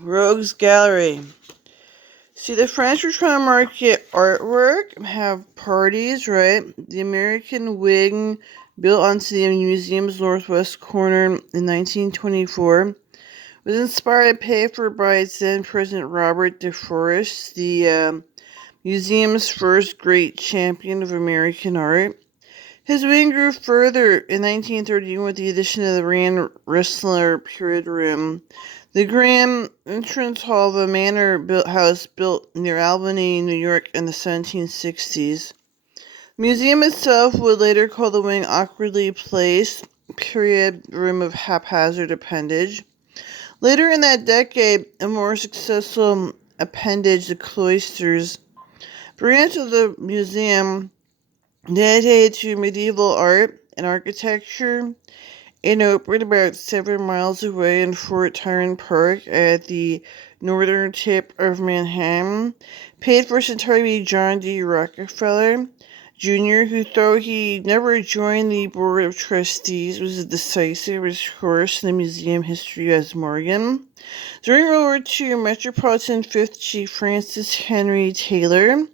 Rogues Gallery. See, the French were trying to market artwork, have parties, right? The American wing built onto the museum's northwest corner in 1924 was inspired and paid for by its then President Robert de Forest, the museum's first great champion of American art. His wing grew further in 1931 with the addition of the Rand Rissler Period Room, the grand entrance hall of a manor house built near Albany, New York in the 1760s. The museum itself would later call the wing Awkwardly Placed Period Room of Haphazard Appendage. Later in that decade, a more successful appendage, the Cloisters branch of the museum, dedicated to medieval art and architecture, and opened about 7 miles away in Fort Tryon Park at the northern tip of Manhattan, paid for its entirety by John D. Rockefeller, Jr., who, though he never joined the Board of Trustees, was a decisive force in the museum history as Morgan. During World War II, Metropolitan 5th Chief Francis Henry Taylor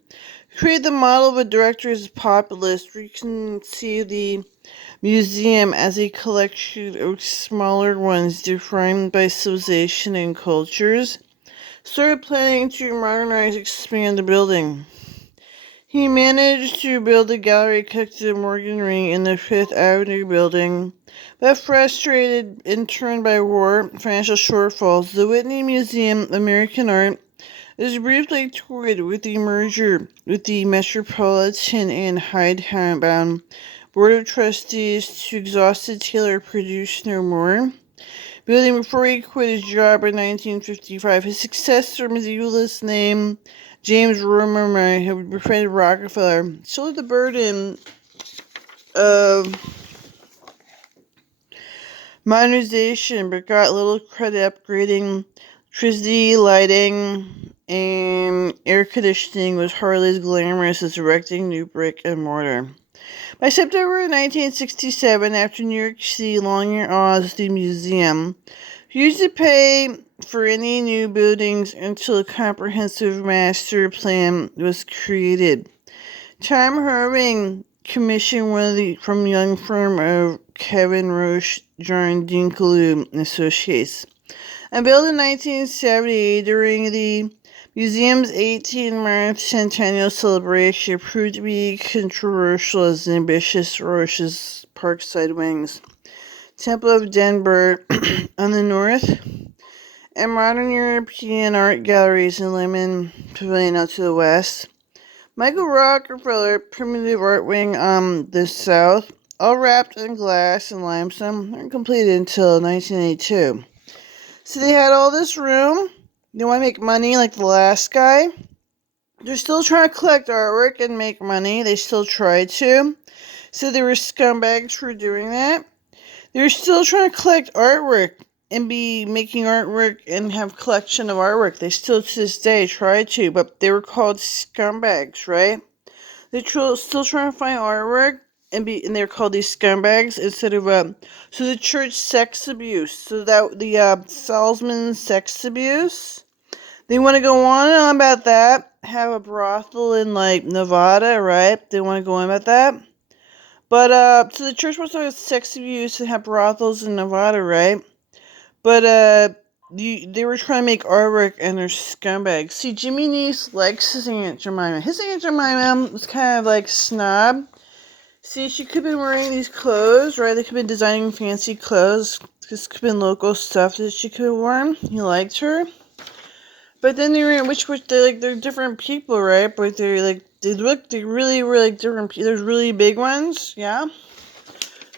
created the model of a director's populist, where you can see the museum as a collection of smaller ones defined by civilization and cultures, started planning to modernize and expand the building. He managed to build a gallery connected to the Morgan Ring in the Fifth Avenue building, but frustrated in turn by war financial shortfalls, the Whitney Museum of American Art was briefly toyed with the merger with the Metropolitan and Hidebound Board of Trustees to exhausted Taylor produced no more. Building before he quit his job in 1955, his successor, medievalist named James Romer, who befriended Rockefeller, shouldered the burden of modernization, but got little credit upgrading electricity, lighting, and air conditioning was hardly as glamorous as erecting new brick and mortar. By September 1967, after New York City long year odds the museum refused to pay for any new buildings until a comprehensive master plan was created. Tom Irving commissioned from young firm of Kevin Roche, John Dinkeloo and Associates. Unveiled in 1970 during the museum's 18th centennial celebration, proved to be controversial as ambitious Roche's Parkside Wings, Temple of Denver on the north, and modern European art galleries in Lemon Pavilion out to the west. Michael Rockefeller Primitive Art Wing on the south, all wrapped in glass and limestone, weren't completed until 1982. So they had all this room. They want to make money like the last guy. They're still trying to collect artwork and make money. They still tried to. So they were scumbags for doing that. They were still trying to collect artwork and be making artwork and have collection of artwork. They still to this day try to, but they were called scumbags, right? They're still trying to find artwork and they're called these scumbags instead of so the church sex abuse. So that the Salzman sex abuse. They want to go on and on about that. Have a brothel in like Nevada, right? They want to go on about that. But so the church wants to have sex abuse and have brothels in Nevada, right? But they were trying to make artwork and they're scumbags. See, Jimmy Neese likes his Aunt Jemima. His Aunt Jemima was kind of like snob. See, she could have been wearing these clothes, right? They could have been designing fancy clothes. This could have been local stuff that she could have worn. He liked her. But then they're different people, right? But they're really, really different people. There's really big ones, yeah?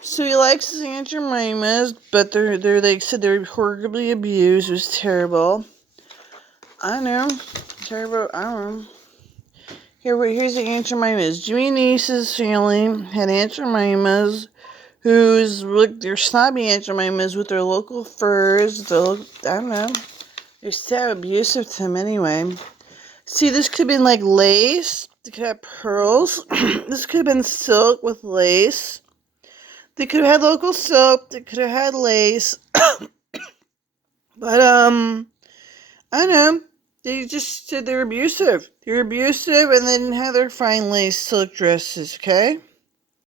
So he likes his Aunt Jemimas, but they're like said they're horribly abused. It was terrible. I know. Terrible, I don't know. Here's the Aunt Jemimas. Jimmy Neese's family had Aunt Jemimas they're snobby Aunt Jemimas with their local furs. I don't know. They're so abusive to him anyway. See, this could have been like lace. They could have pearls. This could have been silk with lace. They could have had local silk. They could have had lace. But, I don't know. They just said they're abusive. They're abusive, and they didn't have their fine lace silk dresses, okay?